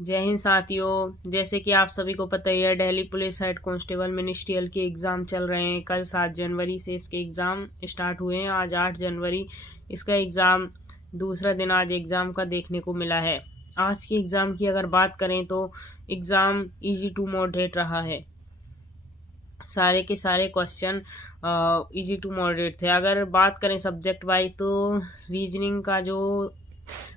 जय हिंद साथियों। जैसे कि आप सभी को पता ही है, Delhi police head constable ministerial के एग्ज़ाम चल रहे हैं। कल 7 जनवरी से इसके एग्ज़ाम स्टार्ट हुए हैं। आज 8 जनवरी इसका एग्ज़ाम दूसरा दिन आज एग्ज़ाम का देखने को मिला है। आज के एग्ज़ाम की अगर बात करें तो एग्ज़ाम इजी टू मॉडरेट रहा है। सारे के सारे क्वेश्चन इजी टू मॉडरेट थे। अगर बात करें सब्जेक्ट वाइज तो रीजनिंग का जो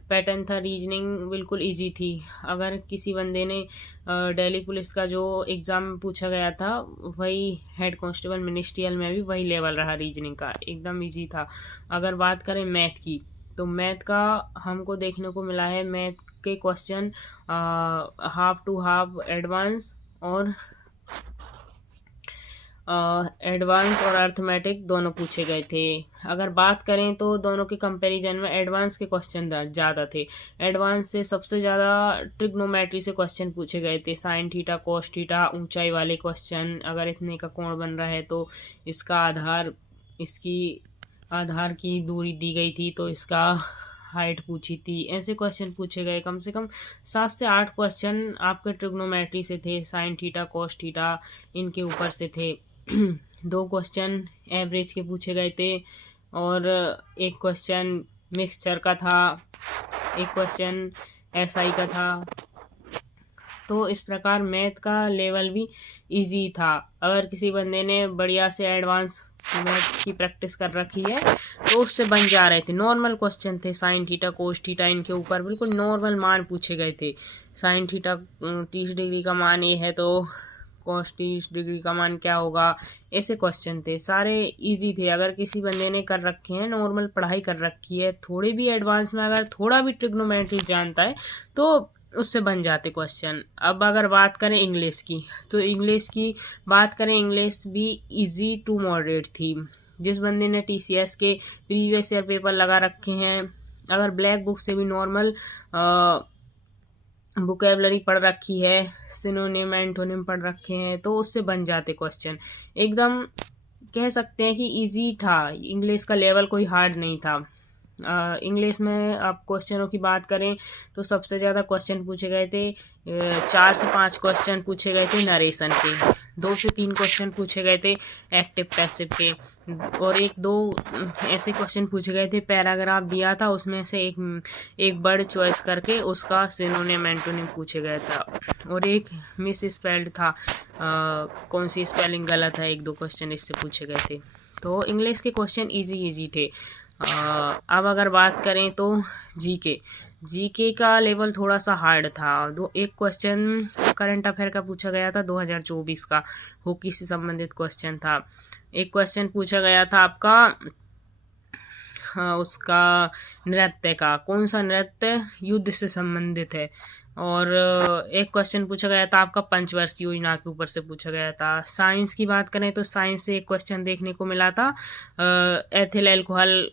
पैटर्न था, रीजनिंग बिल्कुल इजी थी। अगर किसी बंदे ने दिल्ली पुलिस का जो एग्ज़ाम पूछा गया था वही हेड कांस्टेबल मिनिस्ट्रियल में भी वही लेवल रहा, रीजनिंग का एकदम इजी था। अगर बात करें मैथ की तो मैथ का हमको देखने को मिला है, मैथ के question half to half advance और अर्थमेटिक दोनों पूछे गए थे। अगर बात करें तो दोनों के कंपैरिजन में एडवांस के क्वेश्चन ज़्यादा थे। एडवांस से सबसे ज़्यादा ट्रिग्नोमेट्री से क्वेश्चन पूछे गए थे, साइन थीटा कोस थीटा, ऊंचाई वाले क्वेश्चन। अगर इतने का कोण बन रहा है तो इसका आधार की दूरी दी गई थी तो इसका हाइट पूछी थी। ऐसे क्वेश्चन पूछे गए। कम से कम 7 से 8 क्वेश्चन आपके ट्रिग्नोमेट्री से थे, साइन थीटा कोस थीटा इनके ऊपर से थे। 2 क्वेश्चन एवरेज के पूछे गए थे और एक क्वेश्चन मिक्सचर का था, एक क्वेश्चन एसआई का था। तो इस प्रकार मैथ का लेवल भी इजी था। अगर किसी बंदे ने बढ़िया से एडवांस मैथ की प्रैक्टिस कर रखी है तो उससे बन जा रहे थे। नॉर्मल क्वेश्चन थे, साइन थीटा कोस थीटा इनके ऊपर बिल्कुल नॉर्मल मान पूछे गए थे। साइन थीटा 30 डिग्री का मान ये है तो कोस 30 डिग्री का मान क्या होगा, ऐसे क्वेश्चन थे। सारे इजी थे। अगर किसी बंदे ने कर रखे हैं, नॉर्मल पढ़ाई कर रखी है, थोड़ी भी एडवांस में अगर थोड़ा भी ट्रिग्नोमेट्री जानता है तो उससे बन जाते क्वेश्चन। अब अगर बात करें इंग्लिश की तो इंग्लिश भी इजी टू मॉडरेट थी। जिस बंदे ने टीसीएस के प्रीवियस ईयर पेपर लगा रखे हैं, अगर ब्लैक बुक से भी नॉर्मल वोकैबुलरी पढ़ रखी है, सिनोनिम एंटोनिम पढ़ रखे हैं तो उससे बन जाते क्वेश्चन। एकदम कह सकते हैं कि इजी था। इंग्लिश का लेवल कोई हार्ड नहीं था। इंग्लिश में आप क्वेश्चनों की बात करें तो सबसे ज़्यादा क्वेश्चन पूछे गए थे, 4 से 5 क्वेश्चन पूछे गए थे नरेशन के, 2 से 3 क्वेश्चन पूछे गए थे एक्टिव पैसिव के, और 1-2 ऐसे क्वेश्चन पूछे गए थे पैराग्राफ दिया था उसमें से एक वर्ड चॉइस करके उसका सिनोनिम एंटोनिम पूछे गया था, और एक मिस स्पेल्ड था, कौन सी स्पेलिंग गलत है, 1-2 क्वेश्चन इससे पूछे गए थे। तो इंग्लिश के क्वेश्चन इजी थे। अब अगर बात करें तो जीके का लेवल थोड़ा सा हार्ड था। एक क्वेश्चन करंट अफेयर का पूछा गया था 2024 का, हॉकी से संबंधित क्वेश्चन था। एक क्वेश्चन पूछा गया था आपका उसका नृत्य का, कौन सा नृत्य युद्ध से संबंधित है। और एक क्वेश्चन पूछा गया था आपका पंचवर्षीय योजना के ऊपर से पूछा गया था। साइंस की बात करें तो साइंस से एक क्वेश्चन देखने को मिला था, एथिल एल्कोहल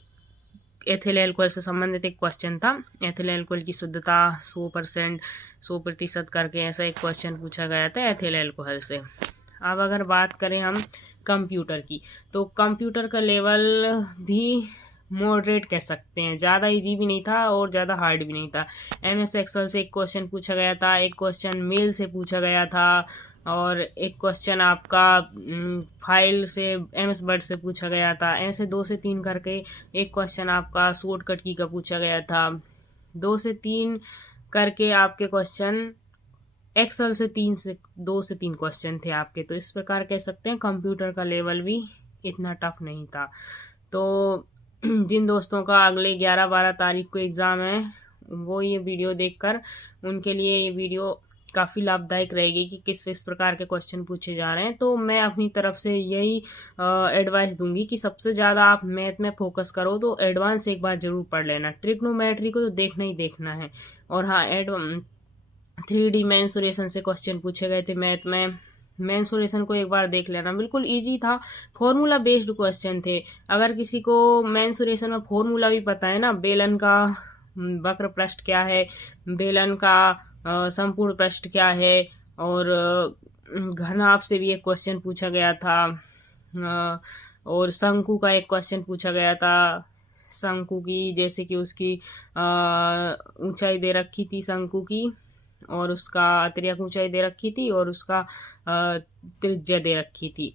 से संबंधित एक क्वेश्चन था। एथिल एल्कोहल की शुद्धता 100% करके ऐसा एक क्वेश्चन पूछा गया था एथिल एल्कोहल से। अब अगर बात करें हम कंप्यूटर की तो कंप्यूटर का लेवल भी मॉडरेट कह सकते हैं। ज़्यादा इजी भी नहीं था और ज़्यादा हार्ड भी नहीं था। एमएस एक्सेल से एक क्वेश्चन पूछा गया था, एक क्वेश्चन मेल से पूछा गया था, और एक क्वेश्चन आपका फाइल से एमएस वर्ड से पूछा गया था। ऐसे 2 से 3 करके एक क्वेश्चन आपका शॉर्टकट की का पूछा गया था। 2 से 3 करके आपके क्वेश्चन एक्सेल से 2 से 3 क्वेश्चन थे आपके। तो इस प्रकार कह सकते हैं कंप्यूटर का लेवल भी इतना टफ नहीं था। तो जिन दोस्तों का अगले 11-12 तारीख को एग्ज़ाम है वो ये वीडियो देखकर उनके लिए ये वीडियो काफ़ी लाभदायक रहेगी कि किस प्रकार के क्वेश्चन पूछे जा रहे हैं। तो मैं अपनी तरफ से यही एडवाइस दूंगी कि सबसे ज़्यादा आप मैथ में फोकस करो तो एडवांस एक बार ज़रूर पढ़ लेना। ट्रिग्नोमेट्री को तो देखना ही देखना है। और हाँ, 3D मेंसुरेशन से क्वेश्चन पूछे गए थे मैथ में। मेंसुरेशन को एक बार देख लेना, बिल्कुल इजी था। फॉर्मूला बेस्ड क्वेश्चन थे। अगर किसी को मेंसुरेशन में फॉर्मूला भी पता है ना, बेलन का वक्र पृष्ठ क्या है, बेलन का संपूर्ण पृष्ठ क्या है, और घनाभ से भी एक क्वेश्चन पूछा गया था, और शंकु का एक क्वेश्चन पूछा गया था। शंकु की जैसे कि उसकी ऊंचाई दे रखी थी शंकु की और उसका अतिरिक्त ऊंचाई दे रखी थी और उसका त्रिज्या दे रखी थी।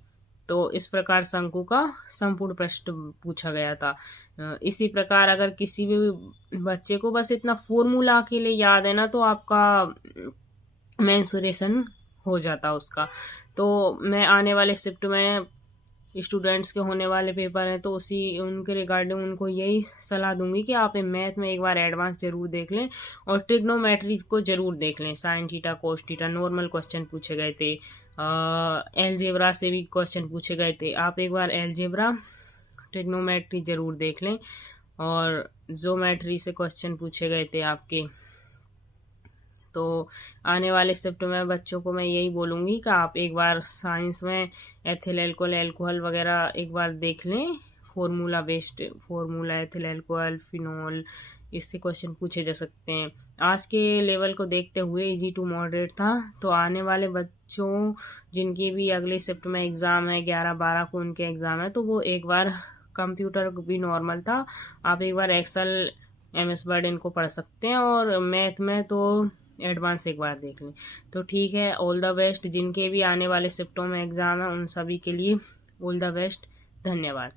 तो इस प्रकार शंकु का संपूर्ण प्रश्न पूछा गया था। इसी प्रकार अगर किसी भी बच्चे को बस इतना फॉर्मूला के लिए याद है ना, तो आपका मेंसुरेशन हो जाता उसका। तो मैं आने वाले शिफ्ट में स्टूडेंट्स के होने वाले पेपर हैं, तो उसी उनके रिगार्डिंग उनको यही सलाह दूंगी कि आप मैथ में एक बार एडवांस जरूर देख लें और ट्रिग्नोमेट्री को जरूर देख लें। Sine theta cos theta normal question पूछे गए थे, एलजेब्रा से भी क्वेश्चन पूछे गए थे। आप एक बार एलजेब्रा ट्रिग्नोमेट्री जरूर देख लें और ज्योमेट्री से क्वेश्चन पूछे गए थे आपके। तो आने वाले शिफ्ट में बच्चों को मैं यही बोलूँगी कि आप एक बार साइंस में एथिल एल्कोहल एल्कोहल वगैरह एक बार देख लें, फार्मूला एथिल एल्कोहल फिनॉल, इससे क्वेश्चन पूछे जा सकते हैं। आज के लेवल को देखते हुए इजी टू मॉडरेट था, तो आने वाले बच्चों जिनकी भी अगले शिफ्ट में एग्ज़ाम है 11-12 को उनके एग्ज़ाम है, तो वो एक बार कंप्यूटर भी नॉर्मल था, आप एक बार एक्सेल MS वर्ड इनको पढ़ सकते हैं और मैथ में तो एडवांस एक बार देख लें। तो ठीक है, ऑल द बेस्ट। जिनके भी आने वाले शिफ्टों में एग्ज़ाम है उन सभी के लिए ऑल द बेस्ट। धन्यवाद।